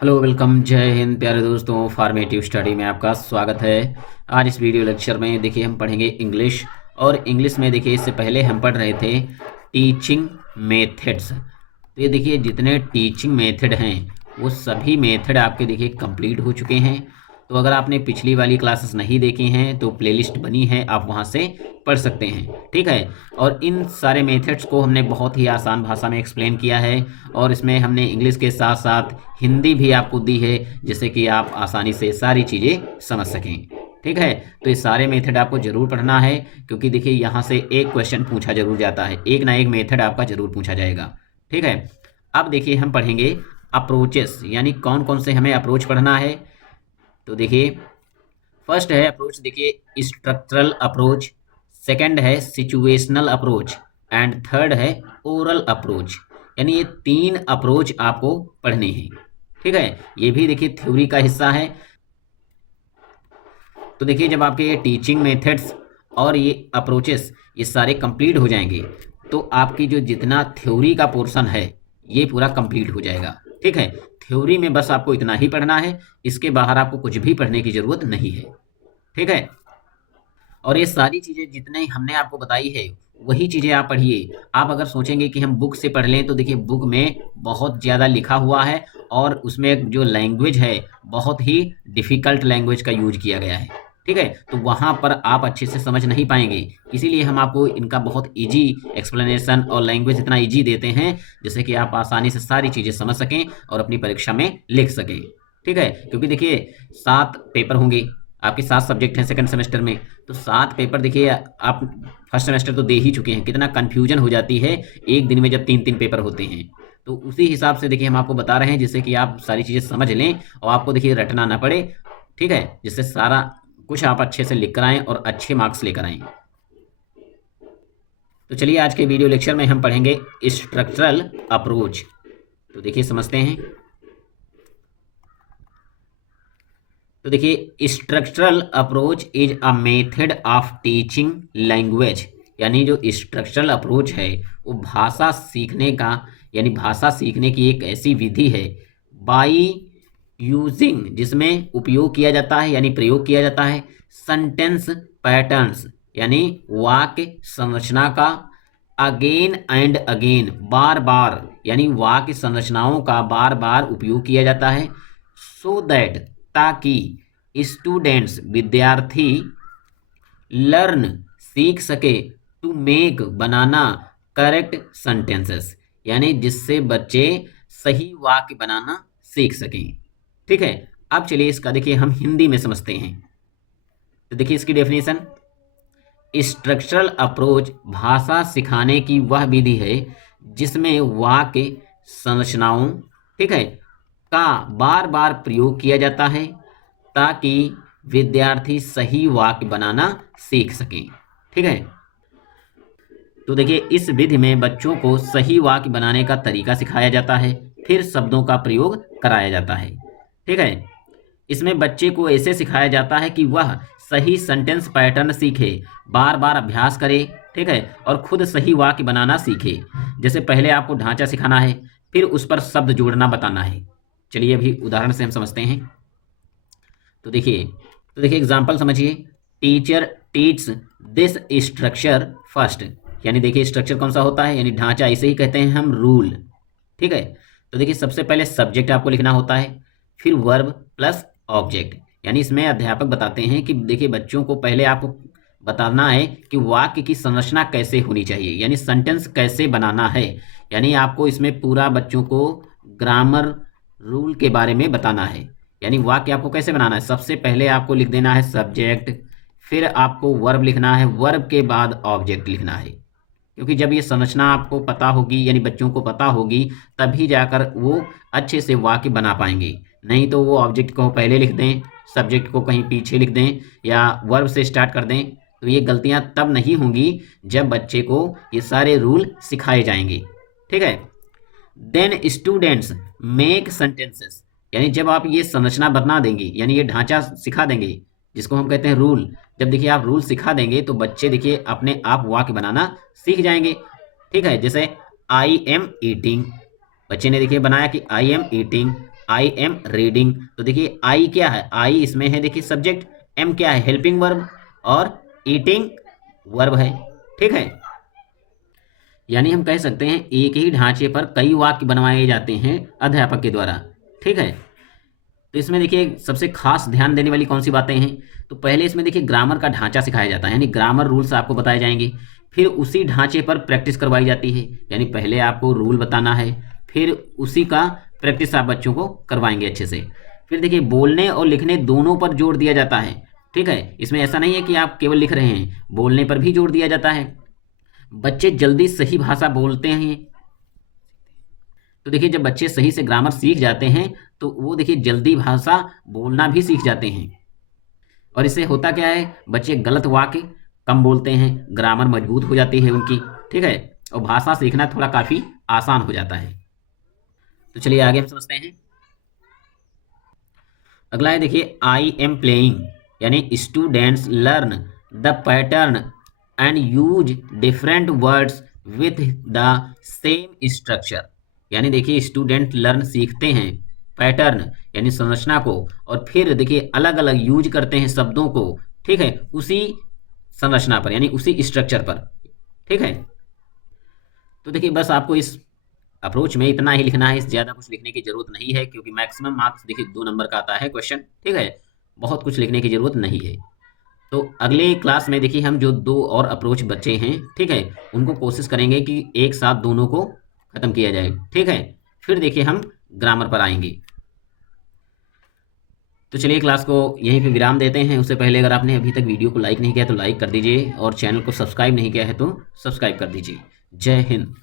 Hello welcome जय हिंद प्यारे दोस्तों। फॉर्मेटिव स्टडी में आपका स्वागत है। आज इस वीडियो लेक्चर में देखिए हम पढ़ेंगे इंग्लिश। और इंग्लिश में देखिए इससे पहले हम पढ़ रहे थे टीचिंग मेथड्स। तो ये देखिए जितने टीचिंग मेथड हैं वो सभी मेथड आपके देखिए कंप्लीट हो चुके हैं। तो अगर आपने पिछली वाली क्लासेस नहीं देखी हैं तो प्लेलिस्ट बनी है, आप वहाँ से पढ़ सकते हैं। ठीक है। और इन सारे मेथड्स को हमने बहुत ही आसान भाषा में एक्सप्लेन किया है और इसमें हमने इंग्लिश के साथ साथ हिंदी भी आपको दी है जिससे कि आप आसानी से सारी चीज़ें समझ सकें। ठीक है। तो ये सारे मेथड आपको ज़रूर पढ़ना है क्योंकि देखिए यहाँ से एक क्वेश्चन पूछा जरूर जाता है, एक ना एक मेथड आपका ज़रूर पूछा जाएगा। ठीक है। अब देखिए हम पढ़ेंगे अप्रोचेस, यानी कौन कौन से हमें अप्रोच पढ़ना है। तो देखिए फर्स्ट है अप्रोच देखिए स्ट्रक्चरल अप्रोच, सेकंड है सिचुएशनल अप्रोच एंड थर्ड है ओरल अप्रोच। यानी ये तीन अप्रोच आपको पढ़ने हैं। ठीक है। ये भी देखिए थ्योरी का हिस्सा है। तो देखिए जब आपके ये टीचिंग मेथड्स और ये अप्रोचेस ये सारे कंप्लीट हो जाएंगे तो आपकी जो जितना थ्योरी का पोर्शन है ये पूरा कंप्लीट हो जाएगा। ठीक है। थ्योरी में बस आपको इतना ही पढ़ना है, इसके बाहर आपको कुछ भी पढ़ने की ज़रूरत नहीं है। ठीक है। और ये सारी चीज़ें जितने हमने आपको बताई है वही चीज़ें आप पढ़िए। आप अगर सोचेंगे कि हम बुक से पढ़ लें तो देखिए बुक में बहुत ज़्यादा लिखा हुआ है और उसमें जो लैंग्वेज है बहुत ही डिफ़िकल्ट लैंग्वेज का यूज किया गया है। ठीक है। तो वहाँ पर आप अच्छे से समझ नहीं पाएंगे, इसीलिए हम आपको इनका बहुत इजी एक्सप्लेनेशन और लैंग्वेज इतना इजी देते हैं जिससे कि आप आसानी से सारी चीज़ें समझ सकें और अपनी परीक्षा में लिख सकें। ठीक है। क्योंकि देखिए 7 पेपर होंगे, आपके 7 सब्जेक्ट हैं सेकंड सेमेस्टर में, तो 7 पेपर देखिए आप फर्स्ट सेमेस्टर तो दे ही चुके हैं। कितना कन्फ्यूजन हो जाती है एक दिन में जब 3-3 पेपर होते हैं। तो उसी हिसाब से देखिए हम आपको बता रहे हैं जिससे कि आप सारी चीज़ें समझ लें और आपको देखिए रटना ना पड़े। ठीक है। जिससे सारा कुछ आप अच्छे से लिख कर आएँ और अच्छे मार्क्स लेकर आएँ। तो चलिए आज के वीडियो लेक्चर में हम पढ़ेंगे स्ट्रक्चरल अप्रोच। तो देखिए समझते हैं। तो देखिए structural approach is a method of teaching language. यानी जो स्ट्रक्चरल अप्रोच है वो भाषा सीखने का यानी भाषा सीखने की एक ऐसी विधि है बाई यूजिंग, जिसमें उपयोग किया जाता है यानी प्रयोग किया जाता है सेंटेंस पैटर्न्स यानी वाक्य संरचना का, अगेन एंड अगेन बार बार यानी वाक्य संरचनाओं का बार बार उपयोग किया जाता है, सो दैट ताकि स्टूडेंट्स विद्यार्थी लर्न सीख सके टू मेक बनाना करेक्ट सेंटेंसेस, यानी जिससे बच्चे सही वाक्य बनाना सीख सकें। ठीक है। अब चलिए इसका देखिए हम हिंदी में समझते हैं। तो देखिए इसकी डेफिनेशन, स्ट्रक्चरल अप्रोच भाषा सिखाने की वह विधि है जिसमें वाक्य संरचनाओं, ठीक है, का बार बार प्रयोग किया जाता है ताकि विद्यार्थी सही वाक्य बनाना सीख सकें। ठीक है। तो देखिए इस विधि में बच्चों को सही वाक्य बनाने का तरीका सिखाया जाता है, फिर शब्दों का प्रयोग कराया जाता है। ठीक है। इसमें बच्चे को ऐसे सिखाया जाता है कि वह सही सेंटेंस पैटर्न सीखे, बार बार अभ्यास करे, ठीक है, और खुद सही वाक्य बनाना सीखे। जैसे पहले आपको ढांचा सिखाना है, फिर उस पर शब्द जोड़ना बताना है। चलिए अभी उदाहरण से हम समझते हैं। तो देखिए एग्जाम्पल समझिए। Teacher teach this structure first, यानी देखिए स्ट्रक्चर कौन सा होता है, यानी ढांचा, इसे ही कहते हैं हम रूल। ठीक है। तो देखिए सबसे पहले सब्जेक्ट आपको लिखना होता है, फिर वर्ब प्लस ऑब्जेक्ट। यानी इसमें अध्यापक बताते हैं कि देखिए बच्चों को पहले आपको बताना है कि वाक्य की संरचना कैसे होनी चाहिए, यानी सेंटेंस कैसे बनाना है। यानी आपको इसमें पूरा बच्चों को ग्रामर रूल के बारे में बताना है। यानी वाक्य आपको कैसे बनाना है, सबसे पहले आपको लिख देना है सब्जेक्ट, फिर आपको वर्ब लिखना है, वर्ब के बाद ऑब्जेक्ट लिखना है। क्योंकि जब ये संरचना आपको पता होगी यानी बच्चों को पता होगी तभी जाकर वो अच्छे से वाक्य बना पाएंगे। नहीं तो वो ऑब्जेक्ट को पहले लिख दें, सब्जेक्ट को कहीं पीछे लिख दें या वर्ब से स्टार्ट कर दें, तो ये गलतियां तब नहीं होंगी जब बच्चे को ये सारे रूल सिखाए जाएंगे। ठीक है। देन स्टूडेंट्स मेक सेंटेंसेस, यानी जब आप ये संरचना बना देंगे यानी ये ढांचा सिखा देंगे जिसको हम कहते हैं रूल, जब देखिए आप रूल सिखा देंगे तो बच्चे देखिए अपने आप वाक्य बनाना सीख जाएंगे। ठीक है। जैसे आई एम ईटिंग, बच्चे ने देखिए बनाया कि I am eating, I am reading. तो देखिए आई क्या है, आई इसमें है देखिए सब्जेक्ट, एम क्या है हेल्पिंग वर्ब, और ईटिंग वर्ब है। ठीक है, यानी हम कह सकते हैं एक ही ढांचे पर कई वाक्य बनवाए जाते हैं अध्यापक के द्वारा। ठीक है, तो इसमें देखिए सबसे खास ध्यान देने वाली कौन सी बातें हैं। तो पहले इसमें देखिए ग्रामर का ढांचा सिखाया जाता है, यानी ग्रामर रूल्स आपको बताए जाएंगे। फिर उसी ढांचे पर प्रैक्टिस करवाई जाती है, यानी पहले आपको रूल बताना है, फिर उसी का प्रैक्टिस आप बच्चों को करवाएंगे अच्छे से। फिर देखिए बोलने और लिखने दोनों पर जोर दिया जाता है। ठीक है, इसमें ऐसा नहीं है कि आप केवल लिख रहे हैं, बोलने पर भी जोर दिया जाता है। बच्चे जल्दी सही भाषा बोलते हैं। तो देखिए जब बच्चे सही से ग्रामर सीख जाते हैं तो वो देखिए जल्दी भाषा बोलना भी सीख जाते हैं। और इससे होता क्या है, बच्चे गलत वाक्य कम बोलते हैं, ग्रामर मजबूत हो जाती है उनकी। ठीक है, और भाषा सीखना थोड़ा काफ़ी आसान हो जाता है। तो चलिए आगे हम समझते हैं। अगला है देखिए आई एम प्लेइंग, यानी students learn the pattern and use different words with the same structure. यानी देखिए स्टूडेंट लर्न सीखते हैं पैटर्न यानी संरचना को, और फिर देखिए अलग अलग यूज करते हैं शब्दों को। ठीक है, उसी संरचना पर यानी उसी स्ट्रक्चर पर। ठीक है, तो देखिए बस आपको इस अप्रोच में इतना ही लिखना है, इस ज़्यादा कुछ लिखने की जरूरत नहीं है, क्योंकि मैक्सिमम मार्क्स देखिए 2 नंबर का आता है क्वेश्चन। ठीक है, बहुत कुछ लिखने की जरूरत नहीं है। तो अगले क्लास में देखिए हम जो 2 और अप्रोच बचे हैं, ठीक है, उनको कोशिश करेंगे कि एक साथ दोनों को खत्म किया जाए। ठीक है, फिर देखिए हम ग्रामर पर आएंगे। तो चलिए क्लास को यहीं पे विराम देते हैं। उससे पहले अगर आपने अभी तक वीडियो को लाइक नहीं किया तो लाइक कर दीजिए, और चैनल को सब्सक्राइब नहीं किया है तो सब्सक्राइब कर दीजिए। जय हिंद।